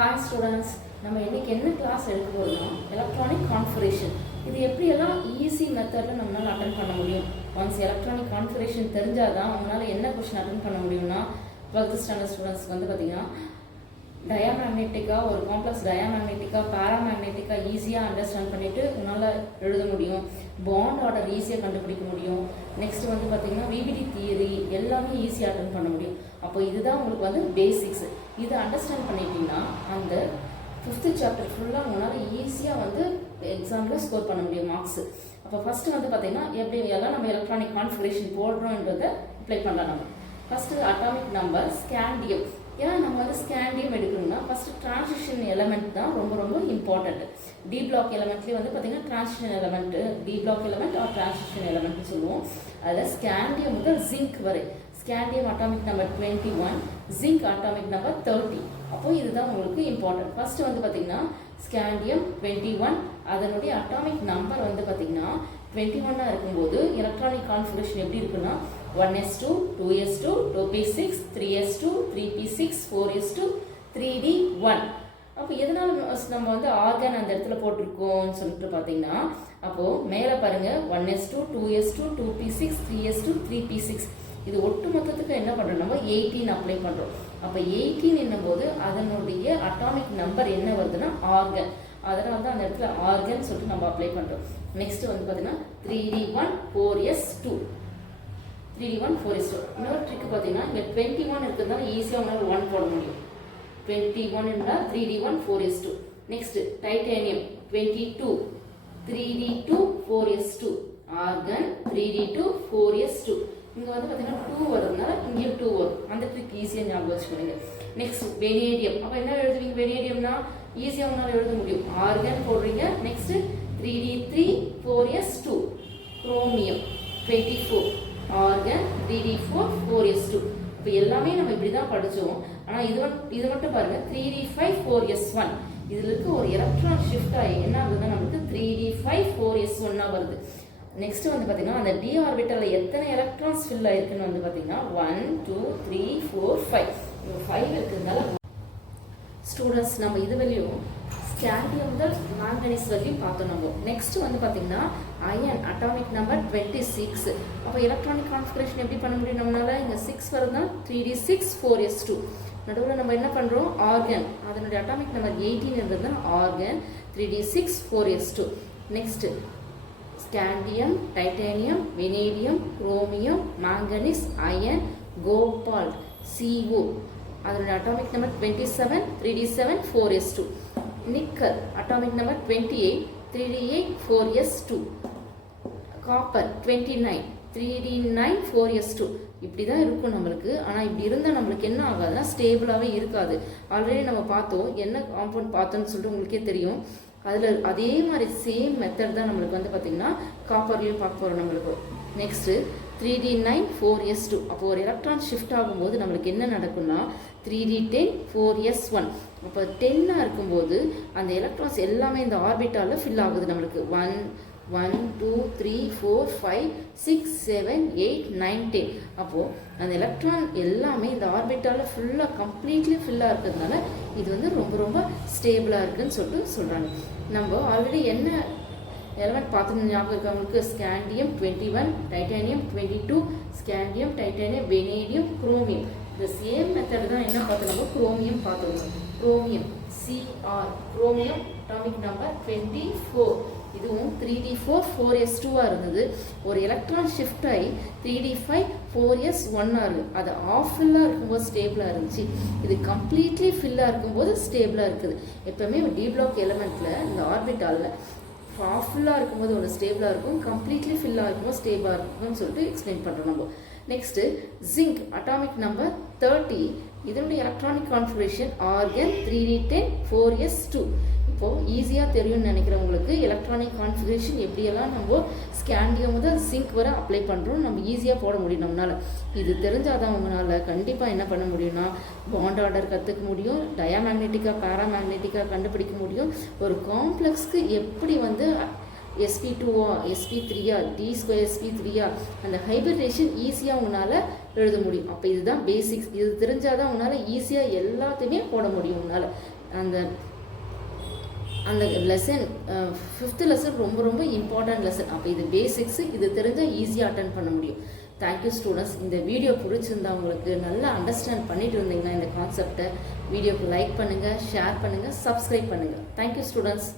Hi students, நம்ம இன்னைக்கு என்ன கிளாஸ் எடுக்க போறோம்னா எலக்ட்ரானிக் கான்ஃபிகரேஷன். இது எப்படியெல்லாம் ஈஸி மெத்தட்ல நம்மளால அட்டெண்ட் பண்ண முடியும். ஒன்ஸ் எலக்ட்ரானிக் கான்ஃபிகரேஷன் தெரிஞ்சாதான் உங்களால என்ன क्वेश्चन அட்டெண்ட் பண்ண முடியும்னா 12th ஸ்டாண்டர்ட் ஸ்டூடண்ட்ஸ்க்கு வந்து பாத்தீங்கன்னா டயாமேக்னெட்டிக்கா ஒரு காம்ப்ளெக்ஸ் டயாமேக்னெட்டிக்கா பாராமேக்னெட்டிக்கா ஈஸியாக அண்டர்ஸ்டாண்ட் பண்ணிட்டு உங்களால் எழுத முடியும். பாண்ட் ஆர்டர் ஈஸியாக கண்டுபிடிக்க முடியும். நெக்ஸ்ட் வந்து பார்த்தீங்கன்னா விபிடி தியரி எல்லாமே ஈஸியாக அட்டன் பண்ண முடியும். அப்போ இதுதான் உங்களுக்கு வந்து பேசிக்ஸ். இதை அண்டர்ஸ்டாண்ட் பண்ணிட்டீங்கன்னா அந்த 5th சாப்டர் ஃபுல்லாக உங்களால் ஈஸியாக வந்து எக்ஸாமில் ஸ்கோர் பண்ண முடியும் மார்க்ஸ். அப்போ ஃபஸ்ட்டு வந்து பார்த்தீங்கன்னா எப்படி எல்லாம் நம்ம எலக்ட்ரானிக் கான்ஃபிகரேஷன் போடுறோன்றதை அப்ளை பண்ணலாம். நம்ம ஃபஸ்ட்டு அட்டாமிக் நம்பர் ஸ்கேண்டியம். ஏன்னா நம்ம வந்து ஸ்கேண்டியம் எடுக்கணும்னா ஃபர்ஸ்ட் டிரான்சிஷன் எலமெண்ட் தான் ரொம்ப ரொம்ப இம்பார்ட்டன்ட். டி பிளாக் எலமெண்ட்லேயே வந்து பார்த்தீங்கன்னா transition element, D block element are transition எலமெண்ட்னு சொல்லுவோம். அதில் ஸ்கேண்டியம் முதல் ஜிங்க் வரை. Scandium atomic number 21, zinc atomic number 30. அப்போ இதுதான் உங்களுக்கு இம்பார்ட்டன்ட். ஃபர்ஸ்ட் வந்து பார்த்தீங்கன்னா ஸ்கேண்டியம் 21, அதனுடைய அட்டாமிக் நம்பர் வந்து பார்த்தீங்கன்னா 21 இருக்கும்போது எலக்ட்ரானிக் கான்ஃபிகரேஷன் எப்படி இருக்குன்னா 1s2, 2s2, 2p6, 3s2, 3p6, 4s2, 3d1. அப்போ எதனால நம்ம வந்து ஆர்கன் அந்த இடத்துல போட்டிருக்கோம்னு சொல்லிட்டு பார்த்தீங்கன்னா அப்போ மேலே பாருங்க 1s2, 2s2, 2p6, 3s2, 3p6. இது ஒட்டு மொத்தத்துக்கு என்ன பண்ணுறோம், நம்ம 18 அப்ளை பண்ணுறோம். அப்போ 18 என்னும்போது அதனுடைய அட்டாமிக் நம்பர் என்ன வருதுன்னா ஆர்கன். அதனால தான் அந்த இடத்துல ஆர்கன் சொல்லிட்டு நம்ம அப்ளை பண்ணுறோம். நெக்ஸ்ட் வந்து பார்த்தீங்கன்னா 3d1, 4s2. 3d1, 4s2. இன்னொரு ட்ரிக் பார்த்தீங்கன்னா இங்கே 21 இருக்கிறதுனால ஈஸியாக உங்களால் 1 போட முடியும். 21 இருந்தால் 3d1, 4s2. Next titanium 22, 3d2, 4s2. Organ 3d2, 4s2. இங்கே வந்து பார்த்தீங்கன்னா 2 வருதுனால இங்கேயும் 2 வரும். அந்த ட்ரிக் ஈஸியாக ஞாபகம் வச்சுக்கோங்க. Next vanadium. அப்போ என்ன எழுதுவீங்க, வெனேடியம்னா ஈஸியாக உங்களால் எழுத முடியும். ஆர்கன் போடுறீங்க. Next 3d3, 4s2. Chromium 24, organ 3d4, 4s2. இப்போ எல்லாமே நம்ம இப்படி தான் படித்தோம். ஆனால் இது மட்டும் பாருங்க 3d5, 4s1. இதில் இருக்க ஒரு எலக்ட்ரான் ஷிஃப்ட் ஆகி என்ன ஆகுதுன்னா நமக்கு 3d5, 4s1 வருது. நெக்ஸ்ட் வந்து பார்த்தீங்கன்னா அந்த டி ஆர்பிட்டலில் எத்தனை எலக்ட்ரான்ஸ் ஃபில் ஆயிருக்குன்னு வந்து பார்த்தீங்கன்னா 1, 2, 3, 4, 5. 5 இருக்கிறதுனால ஸ்டூடெண்ட்ஸ் நம்ம இது வரையும் ஸ்கேண்டியம் முதல் மேங்கனீஸ் வரையும் பார்த்தோம். நம்ம நெக்ஸ்ட் வந்து பார்த்தீங்கன்னா அயன் அட்டாமிக் நம்பர் 26. அப்போ எலக்ட்ரானிக் கான்ஃபிகரேஷன் எப்படி பண்ண முடியும் நம்மளால, இங்கே 6 வருதுன்னா 3d6, 4s2. நடுவில் நம்ம என்ன பண்ணுறோம், ஆர்கன் அதனுடைய அட்டாமிக் நம்பர் 18 இருந்ததுன்னா argon 3d6, 4s2. Next scandium, titanium, vanadium, chromium, manganese, iron, cobalt, CO அதனுடைய atomic number 27, 3d7, 4s2. Nickel atomic number 28, 3d8, 4s2. Copper 29, 3d9, 4s2. இப்படி தான் இருக்கும் நம்மளுக்கு. ஆனால் இப்படி இருந்தால் நம்மளுக்கு என்ன ஆகாதுன்னா ஸ்டேபிளாகவே இருக்காது. ஆல்ரெடி நம்ம பார்த்தோம், என்ன காம்பவுண்ட் பார்த்தோன்னு சொல்லிட்டு உங்களுக்கே தெரியும். அதில் அதே மாதிரி சேம் மெத்தட் தான் நம்மளுக்கு வந்து பார்த்திங்கன்னா காப்பர்லேயும் பார்க்க போகிறோம் நம்மளுக்கு. Next 3d9, 4s2. அப்போ ஒரு எலக்ட்ரான் ஷிஃப்ட் ஆகும்போது நம்மளுக்கு என்ன நடக்கும்னா 3d10, 4s1. அப்போ 10 இருக்கும்போது அந்த எலக்ட்ரான்ஸ் எல்லாமே இந்த ஆர்பிட்டாலில் ஃபில் ஆகுது நம்மளுக்கு. 1, 2, 3, 4, 5, 6, 7, 8, 9, 10. அப்போது அந்த எலக்ட்ரான் எல்லாமே இந்த ஆர்பிட்டாலில் ஃபுல்லாக கம்ப்ளீட்லி ஃபில்லாக இருக்கிறதுனால இது வந்து ரொம்ப ரொம்ப ஸ்டேபிளாக இருக்குதுன்னு சொல்லிட்டு சொல்கிறாங்க. நம்ம ஆல்ரெடி என்ன எலமெண்ட் பார்த்துன்னு ஞாபகம் இருக்கவங்களுக்கு scandium 21, titanium 22, scandium, titanium, vanadium, chromium. இந்த சேம் மெத்தட் தான் என்ன பார்த்தோம், நம்ம குரோமியம் பார்த்தோம். Chromium Cr, chromium atomic number 24. இதுவும் 3d4, 4s2 இருந்தது. ஒரு எலக்ட்ரான் ஷிஃப்ட் ஆகி 3d5, 4s1 இருக்குது. அது ஆஃப் ஃபில்லாக இருக்கும்போது ஸ்டேபிளாக இருந்துச்சு. இது கம்ப்ளீட்லி ஃபில்லாக இருக்கும்போது ஸ்டேபிளாக இருக்குது. எப்போவுமே டி பிளாக் எலமெண்ட்டில் இந்த ஆர்பிட்டாலில் ஆஃப் ஃபுல்லாக இருக்கும்போது ஒன்று ஸ்டேபிளாக இருக்கும், கம்ப்ளீட்லி ஃபில்லாக இருக்கும்போது ஸ்டேபிளாக இருக்கும்னு சொல்லிட்டு எக்ஸ்பிளைன் பண்ணுறோம் நம்ம. Next zinc atomic number 30. இதனுடைய electronic configuration organ 3d10, 4s2. இப்போது ஈஸியாக தெரியும்னு நினைக்கிறவங்களுக்கு எலக்ட்ரானிக் கான்ஃபிகரேஷன் எப்படியெல்லாம் நம்ம ஸ்கேண்டியம் முதல் ஜிங்க் வரை அப்ளை பண்ணுறோம் நம்ம ஈஸியாக போட முடியும் நம்மளால். இது தெரிஞ்சாதான் உங்களால் கண்டிப்பாக என்ன பண்ண முடியும்னா பாண்ட் ஆர்டர் கற்றுக்க முடியும், டயாமேக்னெட்டிக்காக பாராமேக்னெட்டிக்காக கண்டுபிடிக்க முடியும். ஒரு காம்ப்ளெக்ஸ்க்கு எப்படி வந்து sp2 sp3 d2 sp3 அந்த ஹைபிரிடேஷன் ஈஸியாக உங்களால் எழுத முடியும். அப்போ இதுதான் பேசிக்ஸ். இது தெரிஞ்சாதான் உங்களால் ஈஸியாக எல்லாத்தையுமே போட முடியும். உங்களால் அந்த அந்த லெசன் 5th லெசன் ரொம்ப ரொம்ப இம்பார்ட்டன்ட் லெசன். அப்போ இது பேசிக்ஸு, இது தெரிஞ்சால் ஈஸியாக அட்டன் பண்ண முடியும். Thank you students. இந்த வீடியோ பிடிச்சிருந்தா உங்களுக்கு நல்லா அண்டர்ஸ்டாண்ட் பண்ணிட்டு இருந்தீங்கன்னா இந்த கான்செப்டை, வீடியோக்கு லைக் பண்ணுங்கள், ஷேர் பண்ணுங்கள், சப்ஸ்கிரைப் பண்ணுங்கள். Thank you students.